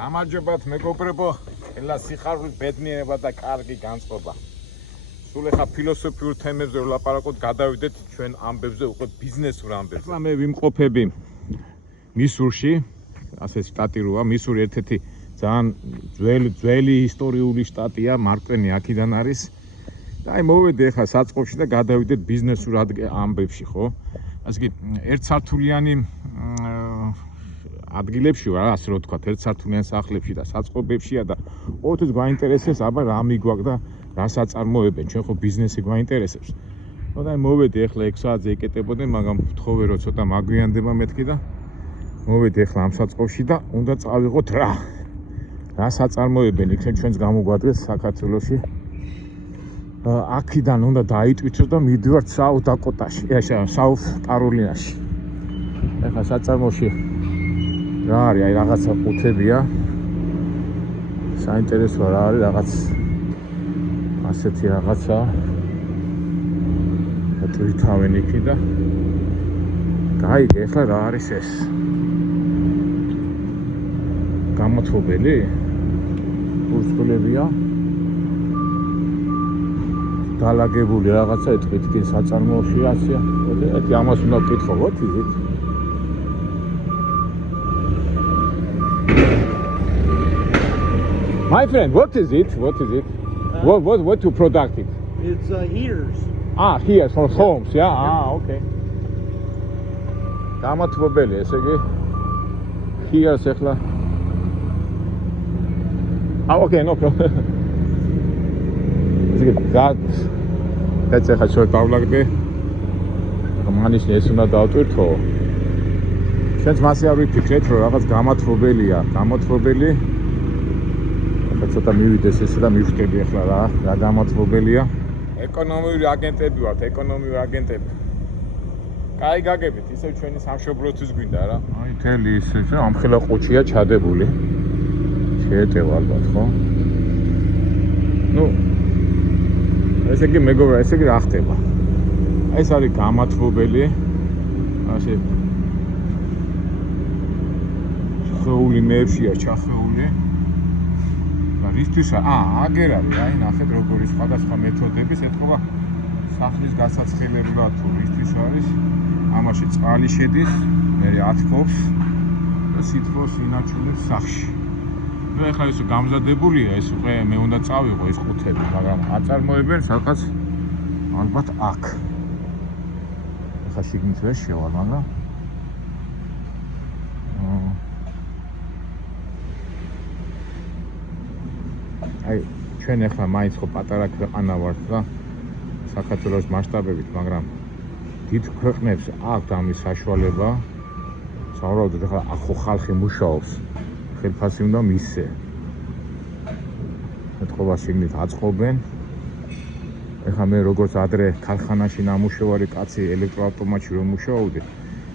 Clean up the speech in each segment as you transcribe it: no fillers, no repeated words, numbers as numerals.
გამარჯობათ მეგობრებო, ელა სიხარული ბედნიერება და კარგი განწყობა. სულ ახლა ფილოსოფიურ თემებზე ვლაპარაკოთ, გადავიდეთ ჩვენ ამბებზე, უკვე ბიზნესურ ამბებზე. ახლა მე ვიმყოფები მისურში, ასე შტატი როა, მისური ერთ-ერთი ძალიან ძველი ისტორიული შტატია, მარკვენი აქედან არის. და აი მოვედი ახლა საწყობში და გადავიდეთ ბიზნესურ ამბებში, ხო? ასე კი ერთსართულიანი ადგილებში ვარ, ასე რომ ვთქვათ, ერთსართულიან სახლებში და საწყობებშია და ყოველთვის გვაინტერესებს, აბა რა მიგვაქვს და რა საწარმოებენ, ჩვენ ხო ბიზნესი გვაინტერესებს. ნუ და მოვედი ახლა 6 საათზე იკეტებოდნენ, მაგრამ ვთხოვე რომ ცოტა მაგვიანდება მეთქი და მოვედი ახლა ამ საწყობში და უნდა წავიღოთ რა საწარმოებენ, იქნებ ჩვენს გამოგვადგეს საქართველოში. აქედან უნდა დაიტვირთო და მივდივართ საუთ დაკოტაში, საუთ კაროლინაში. ახლა საწარმოში რა არის, აი რაღაცა ყუთებია. საინტერესოა რა არის, რაღაც ასეთი რაღაცა. დატვირთავენ იქი და გაიგე, ახლა რა არის ეს? გამოთვლებელი? კურსკოლებია? დალაგებული რაღაცა ეთქი საწარმოოში ასია. ეთი ამას უნდა ვკითხო, what is it? My friend, what is it? What to product it? It's heaters. Heaters for homes, yeah? Okay. გამოთვლებელი, ესე იგი heaters ახლა. Okay, no problem. That's a short like the manis ეს უნდა დავტვირთო. ჩვენც მასე არ ვიფიქრეთ, რომ რაღაც გამოთვლებელი. ცოტა მივიდეს ესე და მივხვდები ახლა რა გამოთვლებელია. ეკონომიური აგენტები ვართ, ეკონომიური აგენტები. კაი გაგებით, ისევ ჩვენი სამშობლოთვის გვინდა რა. აი თელი ისე ამხელა ყუჩია ჩადებული. შეეტევა ალბათ, ხო? ნუ ესე იგი მეგობრა, ესე იგი რა ხდება? ეს არის გამოთვლებელი. ასე ხეული მეებშია ჩახეული. რისთვის აგერ არის, აი ნახეთ როგორი სხვადასხვა მეთოდების ეთქობა სახლის გასაცხელებლად თუ რისთვის არის. ამაში წყალი შედის, მე ათქობს და სითბოს ინაჩუნებს სახლში. ნუ ახლა ეს გამზადებულია, ეს უკვე მე უნდა წავიღო ეს ყუთები, მაგრამ აწარმოებენ სადღაც ალბათ აქ. ახლა შიგნით ვერ შევალ, მაგრამ აი ჩვენ ახლა მაინც ხო პატარა ქვეყანა ვართ და საქართველოს მასშტაბებით, მაგრამ დიდ ქვეყნებს აქვთ ამის საშუალება. სავარაუდოდ ახლა ახო ხალხი მუშაობს, ხელფასი უნდა მისცე. ეთქობა შიგნით აწყობენ. ახლა მე როგორც ადრე ქარხანაში ნამუშევარი კაცი ელექტროავტომატში რომ მუშაობდი,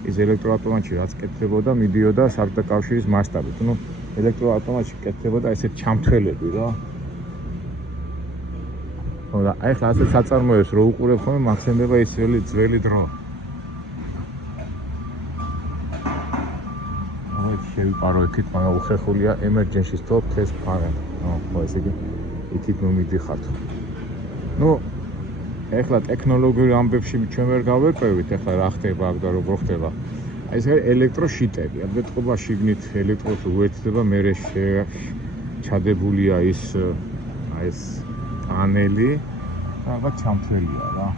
ის ელექტროავტომატში რაც კეთდებოდა, მიდიოდა საბჭოთა კავშირის მასშტაბით. ნუ ელექტროავტომატში კეთდებოდა ესეთ ჩამთველები რა. და აი ხა ასე საწარმოებს რო უყურებ ხოლმე მახსენდება ის ძველი დრო. აი შევიპარო იქით, მაგრამ უხეხულია emergency stop test parent. ხო ესე იგი იქით მომიდიხართ. ნუ ეხლა ტექნოლოგიურ ამბებში ჩვენ ვერ გავერკვევით, ეხლა რა ხდება აქ და როგორ ხდება. აი ეს არის ელექტროშიტები. აბეთყობა შიგნით ელექტროს უერთდება, მერე ჩადებულია ის პანელი, რაღაც ჩამთველია რა.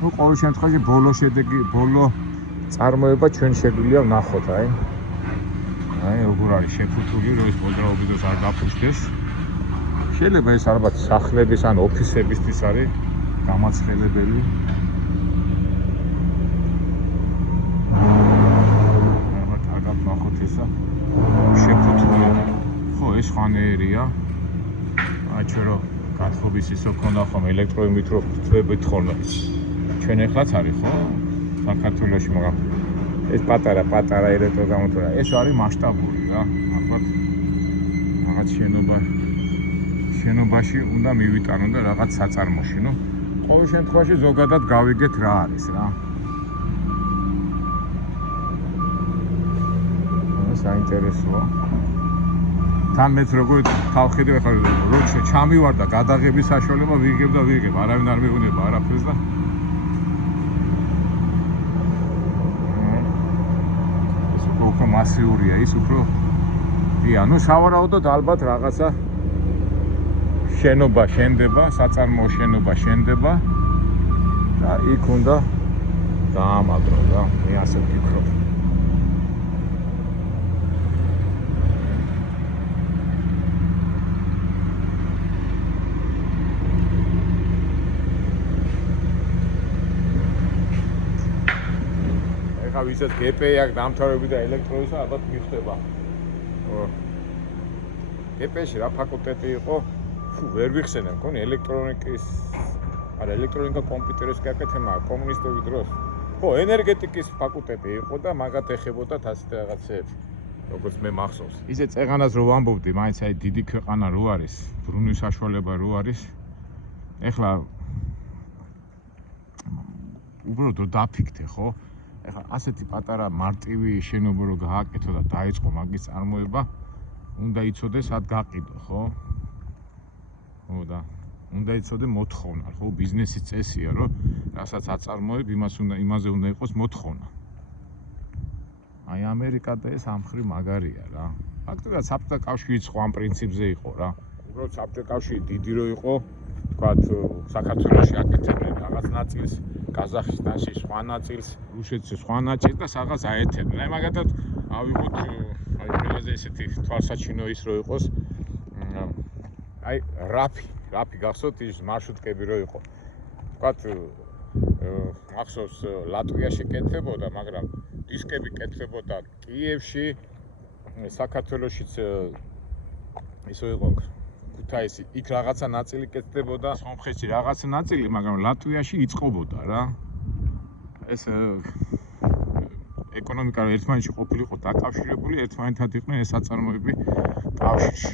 ნუ ყოველ შემთხვევაში ბოლო წარმოება ჩვენ შეგვიძლია ვნახოთ, აი როგორ არის შეფუთული, რომ ეს მოძრაობიდოს არ გაფუჭდეს. შეიძლება ეს ალბათ სახლების ან ოფისებისთვის არის გამაცხელებელი. ალბათ არ გაფუჭდეს ისა. შეფუთული. ხო, ეს ხანერია. აი ჩვენ რომ გათხოვის ისო ქონდა ხომ ელექტროიმიტროფებით ხოლმე. ჩვენ ეხლაც არის ხო? საქართველოში, მაგრამ ეს პატარა ელექტროგამოთვლა. ეს არის მასშტაბური რა. ალბათ რაღაც შენობაში უნდა მივიტანო და რაღაც საწარმოში, ნუ ყოველ შემთხვევაში ზოგადად გავიგეთ რა არის რა. საინტერესოა. თან მეც როგორ თავხედე ხარ რო ჩამივარ და გადაღების საშუალება ვიღებ და ვიღებ, არავინ არ მეუნება არაფერს და ეს უფრო მასიურია, ის უფრო ანუ სავარაუდოდ ალბათ რაღაცა შენობა შენდება, საწარმოო შენობა შენდება და იქ უნდა დაამაგრო რა, მე ასე ვფიქრობ. ეხლა ვისაც გპ-ი აქვს დამთავრებული და ელექტრონიკა ალბათ მიხდება. გპ-ში რა ფაკულტეტი იყო? ვერ ვიხსენე, მგონი ელექტრონიკის არა ელექტრონიკა კომპიუტერის გაკეთე, მაგრამ კომუნისტების დროს. ხო, ენერგეტიკის ფაკულტეტი იყო და მაგათ ეხებოდათ ასეთი რაღაცეები, როგორც მე მახსოვს. ისე წეღანას რო ვამბობდი, მაინც აი დიდი ქვეყანა რო არის, ბრუნვის საშუალება რო არის. ეხლა უბრალოდ რო დაფიქრდე, ხო? ეხლა ასეთი პატარა მარტივი შენობა რო გააკეთო და დაიწყო მაგის წარმოება, უნდა იცოდე სად გაყიდო, ხო? ხო და უნდა იცოდე მოთხოვნა, ხო? ბიზნესის წესია, რომ რასაც აწარმოებ, იმაზე უნდა იყოს მოთხოვნა. აი ამერიკა და ეს ამხრივ მაგარია რა. ფაქტობრივად საბჭოთა კავშირი სხვა ამ პრინციპზე იყო რა. უბრალოდ საბჭოთა კავშირი დიდი რო იყო, თქვათ საქართველოში აკეთებდნენ რაღაც ნაწილს, ყაზახისტანში სხვა ნაწილს, რუსეთში სხვა ნაწილს და რაღაც აერთებდნენ. აი მაგათად ავიღოთ აი ყველაზე ესეთი თვალსაჩინო ის რო იყოს აი რაფი გახსოვთ ის მარშრუტკები რო იყო. თქვათ მახსოვს ლატვიაში კეთდებოდა, მაგრამ დისკები კეთდებოდა კიევში, საქართველოშიც ისო იყო ქუთაისი, იქ რაღაცა ნაწილი კეთდებოდა, სომხეთში რაღაცა ნაწილი, მაგრამ ლატვიაში იწყობოდა რა. ეს ეკონომიკა ერთმანეთში ყოფილიყო დაკავშირებული, ერთმანეთთან იყვნენ ეს საწარმოები კავშირში.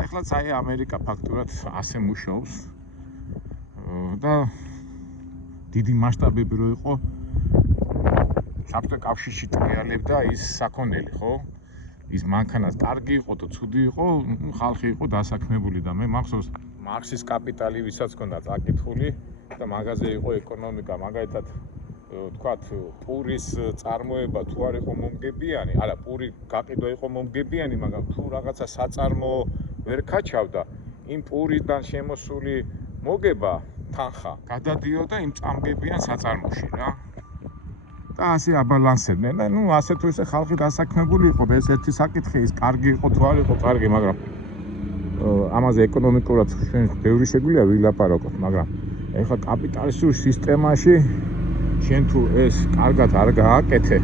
ეხლაც აი ამერიკა ფაქტურად ასე მუშაობს და დიდი მასშტაბები რო იყო საბჭოთა კავშირში ტრიალებდა ის საქონელი, ხო? ის მანქანაც კარგი იყო და ცუდი იყო, ხალხი იყო დასაქმებული და მე მახსოვს მარქსის კაპიტალი ვისაც ჰქონდა წაკითხული და მაგაზე იყო ეკონომიკა, მაგალითად თქვათ პურის წარმოება თუ არ იყო მომგებიანი, არა პური გაყიდვა იყო მომგებიანი, მაგრამ თუ რაღაცა საწარმოო ვერ ქაჩავდა, იმ პურიდან შემოსული მოგება თანხა გადადიოდა იმ წამგებიან საწარმოში რა. და ასე აბალანსებდნენ. ნუ ასე თუ ისე ხალხი დასაქმებული იყო და ეს ერთი საკითხი ის კარგი იყო თუ არ იყო კარგი, მაგრამ ამაზე ეკონომიკურად ჩვენ ბევრი შეგვიძლია ვილაპარაკოთ, მაგრამ ეხლა კაპიტალისტურ სისტემაში შენ თუ ეს კარგად არ გააკეთე,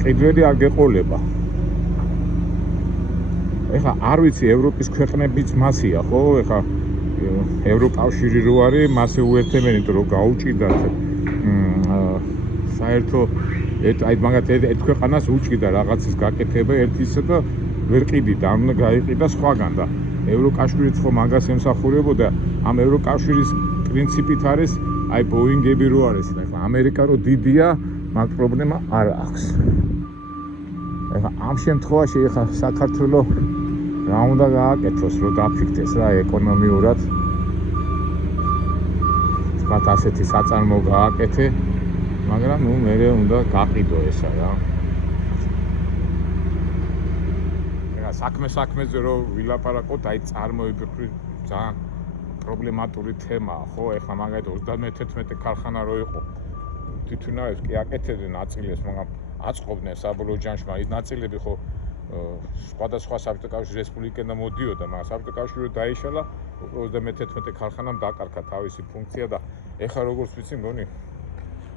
ყიდველი არ გეყოლება. ეხლა არ ვიცი ევროპის ქვეყნებიც მასია, ხო? ეხლა ევროკავშირი რო არის, მასე უერთებენ, რომ გაუჭიდათ საერთო აი მაგათ ერთ ქვეყანას უჭიდა რაღაცის გაკეთება ერთისა და ვერ ყიდიდა, ან უნდა გაიყიდა სხვაგან და ევროკავშირიც ხო მაგას ემსახურებოდა. ამ ევროკავშირის პრინციპით არის აი ბოინგები რო არის, ეხლა ამერიკა რო დიდია, მაგ პრობლემა არ აქვს. ეხლა ამ შემთხვევაში ეხლა საქართველოს რა უნდა გააკეთოს, რომ დაფიქრდეს რა ეკონომიურად. თქვათ ასეთი საწარმო გააკეთე, მაგრამ ნუ მე უნდა გაყიდო ესა რა. ეხლა საქმეზე რო ვილაპარაკოთ, აი წარმოები ძალიან პრობლემატური თემაა, ხო? ეხლა მაგალითად 31 ქარხანა რო იყო, თვითონაც კი აკეთებდნენ ნაწილებს, მაგრამ აწყობდნენ საბოლოო ჯამში, მაგრამ ის ნაწილები ხო სხვადასხვა საბჭოთა კავშირის რესპუბლიკიდან მოდიოდა, მაგრამ საბჭოთა კავშირი დაიშალა, 31 ქარხანამ დაკარგა თავისი ფუნქცია და ეხლა როგორც ვიცი, მგონი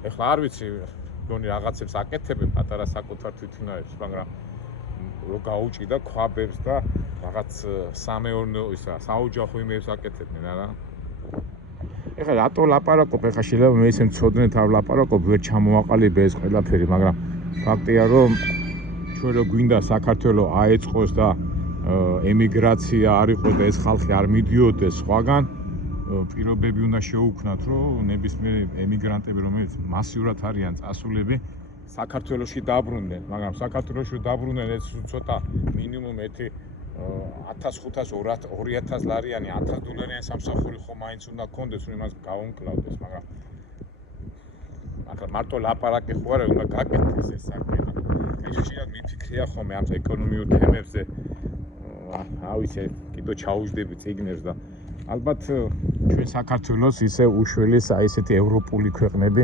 ეხლა არ ვიცი, მგონი რაღაცებს აკეთებენ პატარა საკუთარ თვითონაც, მაგრამ რო გაუჭიდა ქვაბებს და რაღაც სამეურნეო ისა საოჯახო იმებს აკეთებდნენ არა. ეხლა რატო ლაპარაკობ, ეხლა შეიძლება მე ისე მცოდნე თავ ლაპარაკობ, ვერ ჩამოაყალიბე ეს ყველაფერი, მაგრამ ფაქტია რომ ჩვენ რო გვინდა საქართველოს აეწყოს და ემიგრაცია არ იყოს და ეს ხალხი არ მიდიოდეს სხვაგან, პირობები უნდა შეუქმნათ, რომ ნებისმიერი ემიგრანტები, რომელიც მასიურად არიან წასულები, საქართველოში დაბრუნდნენ, მაგრამ საქართველოში დაბრუნდნენ ეს ცოტა მინიმუმ 1500-2000 ლარიანი, $1000 სამსახური ხო მაინც უნდა გქონდეს, რომ იმას გავუმკლავდეს, მაგრამ მარტო ლაპარაკი ხო არა, უნდა გაკეთდეს ეს საქმე. აი შეიძლება მიფიქრია ხოლმე ამ ეკონომიურ თემებზე. ავიცე, კიდო ჩაუждები წიგნებს და ალბათ ჩვენ საქართველოს ისე უშველის აი ესეთი ევროპული ქვეყნები,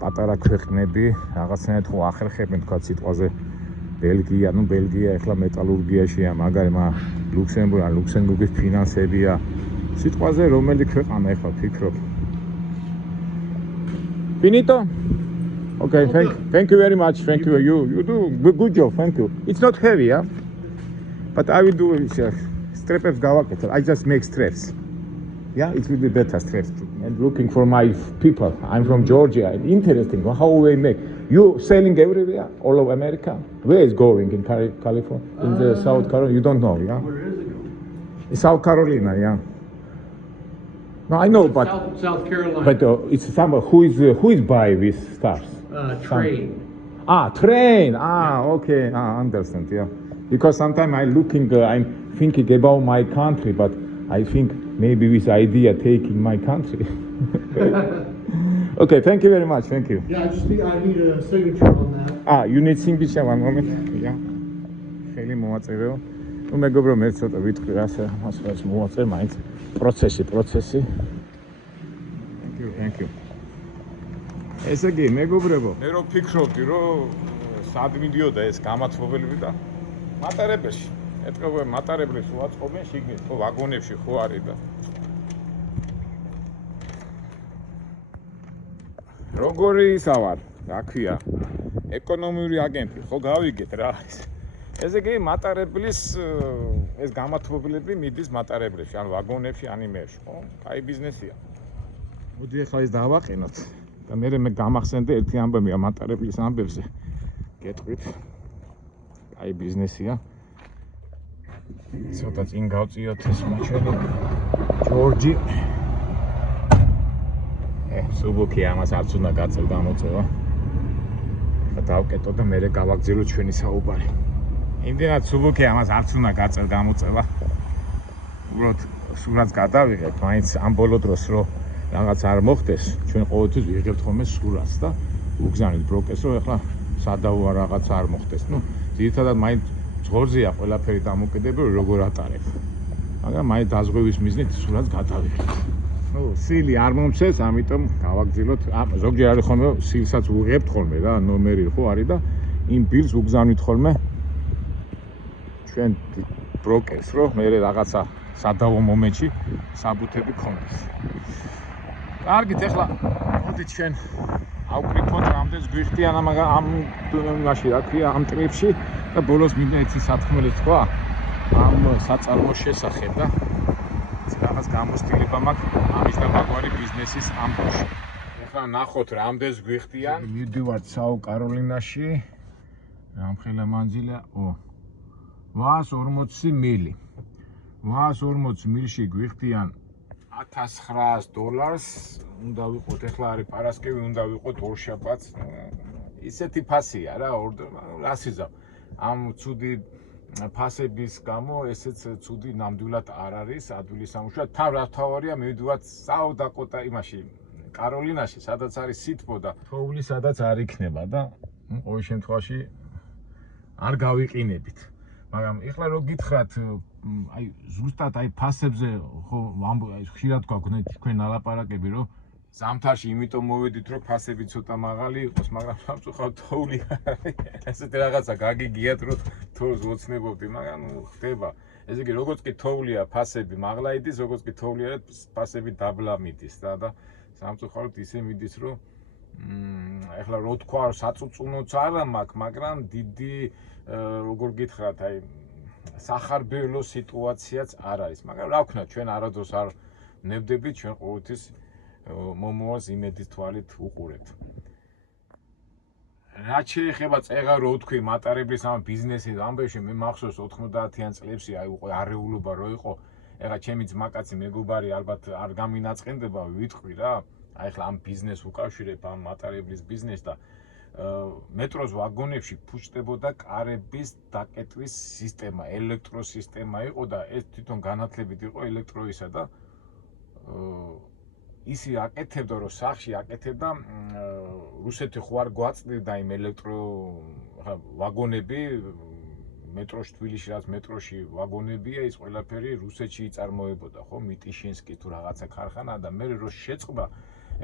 პატარა ქვეყნები რაღაცნაირად ხო ახერხებენ თქვა სიტყვაზე ბელგია, ნუ ბელგია ეხლა მეტალურგიაშია, მაგარი ლუქსემბურგის ფინანსებია. სიტყვაზე რომელი ქვეყანა ეხლა ფიქრობ? Finito? Okay, thank you very much. Thank you. You do good job. Thank you. It's not heavy, yeah? But I will do straps გავაკეთე. I just make straps. Yeah, it will be better straps. And looking for my people. I'm from Georgia. Interesting. How they make? You selling everywhere, all over America? Where is going in California? In the South Carolina? You don't know, yeah? Where is it going? In South Carolina, yeah. No, I know, but South Carolina. But it's someone who is buy these stars. Train. Train. Okay. Understand. Yeah. Because sometimes I'm thinking about my country, but I think maybe this idea taking my country. Okay. Thank you very much. Thank you. Yeah, I need a signature on that. You need signature one moment. Yeah. ხელი მოაწერეო. ნუ მეგობრო მე ცოტა ვიტყვი რასე მასას მოაწერ მაინც პროცესი. Thank you. ესე იგი, მეგობრებო, მე რო ფიქრობდი, რომ სად მიდიოდა ეს გამათბობელები და მატარებელში. ეთქობა მატარებლებს უაწყობენ შიგნით, ხო ვაგონებში ხო არის და როგორი ისავარ, რა ქვია, ეკონომიური აგენტი, ხო გავიგეთ რა ის. ესე იგი, მატარებლის ეს გამათბობელები მიდის მატარებლებში, ან ვაგონებში, ან იმებში, ხო? კაი ბიზნესია. მოდი ახლა ის დავაყენოთ და მე გამახსენდა ერთი ამბავი მატარებლის ამბებზე. გეტყვით. კაი ბიზნესია. ცოტა წინ გავწიოთ ეს მაჩვენე ჯორჯი. სუბუქი ამას არც უნდა გაწევ გამოწევა. ხა დავკეტო და მე გავაგზავნო ჩვენი საუბარი. იმდენად სუბუქი ამას არც უნდა გაწევ გამოწევა. უბრალოდ სურათს გადავიღეთ, მაინც ამ ბოლო დროს რო რაღაც არ მოხდეს, ჩვენ ყოველთვის ვიღებთ ხოლმე სურათს და უგზავნით ბროკერს, რომ ეხლა სადავო რაღაც არ მოხდეს. ნუ ძირითადად მაინც ძღორზეა ყველაფერი დამოკიდებული როგორ ატარებ. მაგრამ მაინც დაზღვევის მიზნით სურათს გადავიღეთ. ნუ სილი არ მომცეს, ამიტომ გავაგზავნოთ. ზოგჯერ არის ხოლმე სილსაც უღებთ ხოლმე რა, ნომერი ხო არის და იმ ბილს უგზავნით ხოლმე ჩვენ ბროკერს, რომ მე რაღაცა სადავო მომენტში საბუთები გქონდეს. კარგით, ეხლა მოდით ჩვენ ავკრიფოთ რამდენს გვიხდიან ამ მაშინ რა ქვია ამ ტრიპში და ბოლოს მინდა ეცი სათქმელი თქვა ამ საწარმოს შესახებ და რაღაც გამოსtildeება მაქვს ამის და მაგვარი ბიზნესის ამბავში. ეხლა ნახოთ რამდენს გვიხდიან. მივდივართ საუ კაროლინაში. ამხელა მანძილა 840 მილი. 840 მილში გვიხდიან $1900 უნდა ვიყოთ, ეხლა არის პარასკევი, უნდა ვიყოთ ორშაბათს. ისეთი ფასია რა, რასიზა. ამ ცუდი ფასების გამო ესეც ცუდი ნამდვილად არ არის ადვილი სამუშაო. თან რა თავარია მივიდივართ საუდაკოტა იმაში კაროლინაში, სადაც არის სითბო და თოვლი სადაც არ იქნება და ყოველ შემთხვევაში არ გავიყინებით. მაგრამ ეხლა რო გითხრათ აი ზუსტად აი ფასებზე ხო ხშირად გვაქვს თქვენ ალაპარაკები რომ ზამთარში იმიტომ მოვედით რომ ფასები ცოტა მაღალი იყოს, მაგრამ სამწუხაროდ თოვლი ესეთი რაღაცა გაგიგიათ რომ თოვლს ვოცნებობდი, მაგრამ ხდება. ესე იგი როგორც კი თოვლია ფასები მაღლა იდის, როგორც კი თოვლი არა ფასები დაბლა მიდის და სამწუხაროდ ისე მიდის რომ ეხლა რო თქვა საწუწუნოც არა მაქვს, მაგრამ დიდი როგორ გითხრათ აი სახარბელო სიტუაციაც არ არის, მაგრამ რა ვქნა ჩვენ არადროს არ ნებდებით, ჩვენ ყოველთვის მომავალს იმედის თვალით უყურებთ. რაც შეეხება წეღა რო თქვი მატარებლის ამ ბიზნესის ამბავში, მე მახსოვს 90-იან წლებში აი უკვე არეულობა რო იყო, ეხლა ჩემი ძმაკაცი მეგობარი ალბათ არ გამინაწყენდება, ვიტყვი რა, აი ეხლა ამ ბიზნესს უკავშირებ ამ მატარებლის ბიზნესს და მეტროს ვაგონებში ფუჭდებოდა კარების დაკეტვის სისტემა, ელექტროსისტემა იყო და ეს თვითონ განათლებით იყო ელექტროისა და ისი აკეთებდა რომ სახში აკეთებდა რუსეთი ხო არ გვაწდიდა იმ ელექტრო ვაგონები მეტროში თბილისში რაც მეტროში ვაგონებია ის ყველაფერი რუსეთში იწარმოებოდა ხო მიტიშინსკი თუ რაღაცა ქარხანა და მე რო შეწყდა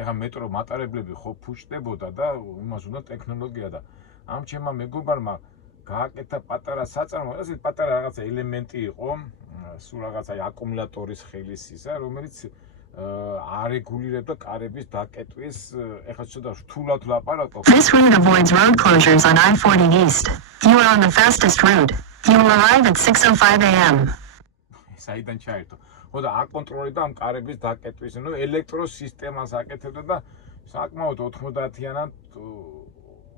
ეხა მეტრო მატარებლები ხო ფუჭდებოდა და იმას უნდა ტექნოლოგია და ამ ჩემმა მეგობარმა გააკეთა პატარა საწარმო ეს პატარა რაღაცა ელემენტი იყო სულ რაღაცა აკუმულატორის ხელისისა რომელიც არეგულირებდა კარების დაკეტვის ეხლა ცოტა რთულად ვლაპარაკობ This route avoids road closures on I-40 East. You are on the fastest route. You will arrive at 6:05 a.m. საიდან ჩაერთო ხო და აკონტროლებდა ამ კარების დაკეტვის ნუ ელექტროსისტემას აკეთებდა და საკმაოდ 90-იანად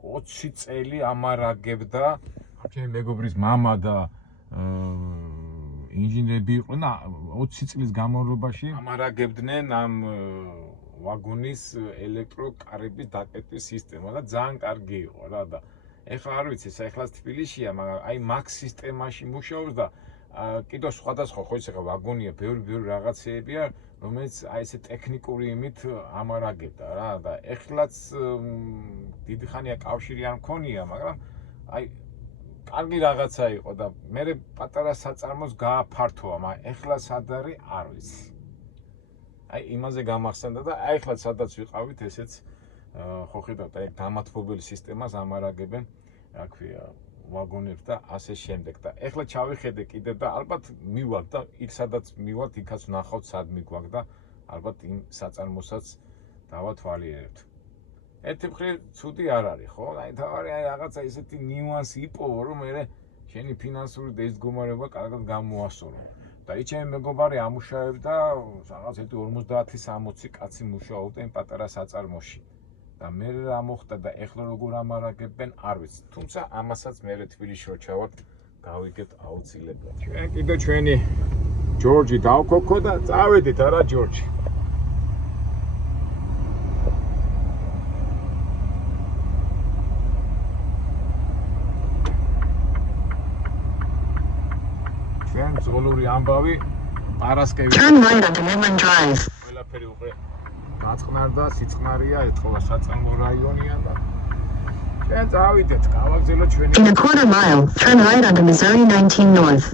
20 წელი ამარაგებდა ჩემი მეგობრის მამა და ინჟინერები იყვნენ და 20 წლის განმავლობაში ამარაგებდნენ ამ ვაგონის ელექტროკარების დაკეტვის სისტემა და ძალიან კარგი იყო რა და ეხლა არ ვიცი ეხლა თბილისშია მაგრამ აი მაქ სისტემაში მუშაობს და კიდევ სხვადასხვა ხო ის ეხლა ვაგონია ბევრი რაღაცეებია რომელიც აი ესე ტექნიკური იმით ამარაგებდა რა და ეხლაც დიდი ხანია კავშირი არ მქონია მაგრამ აი კარგი რაღაცა იყო და მე პატარა საწარმოს გააფართოა მაგრამ ეხლა სად არის არ ვიცი აი იმაზე გამახსენდა და აი ეხლა სადაც ვიყავით ესეც ხო ხედავთ აი გამათბობელი სისტემას ამარაგებენ რა ქვია ვაგონებს და ასე შემდეგ და ეხლა ჩავიხედე კიდე და ალბათ მივარ და იქ სადაც მივარ იქაც ვნახავთ სად მიგვაქვს და ალბათ იმ საწარმოსაც დავათვალიერებთ ერთი მხრივ ცუდი არ არის ხო აი თავარი აი რაღაცა ისეთი ნიუანსი იპოვო რომ მე შენი ფინანსური დაზგომარება კარგად გამოასწორო და ის ჩემი მეგობარი ამუშავებდა რაღაც 50-60 კაცი მუშაობდა იმ პატარა საწარმოში და მე რა მოხდა და ეხლა როგორ ამარაგებენ არ ვიცი თუმცა ამასაც მე თბილისში რო ჩავართ გავიგეთ აუცილებლად ჩვენ კიდე ჩვენი ჯორჯი დავქოქო და წავედით არა ჯორჯი ჩვენ ზოლური ამბავი პარასკევი Turn right onto Midland Drive. ყველაფერი უკვე გაწყნარდა, სიწყნარია, ეთქვა საწარმო რაიონია და ჩვენ წავიდეთ, გავაგზავნოთ ჩვენი In a quarter mile, turn right onto Missouri 19 North.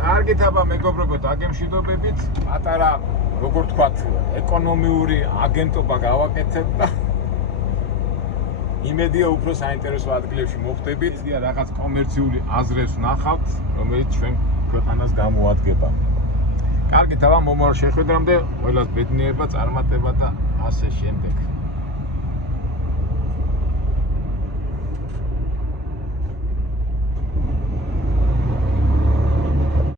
კარგით აბა მეგობრებო, დაგემშვიდობებით, პატარა, როგორ თქვათ, ეკონომიური აგენტობა გავაკეთეთ და იმედია უფრო საინტერესო ადგილებში მოხვდებით, რაღაც კომერციული აზრებს ვნახავთ, რომელიც ჩვენ ქვეყანას გამოადგება. კარგით აბა მომავალ შეხვედრამდე ყველას ბედნიერება, წარმატება და ასე შემდეგ.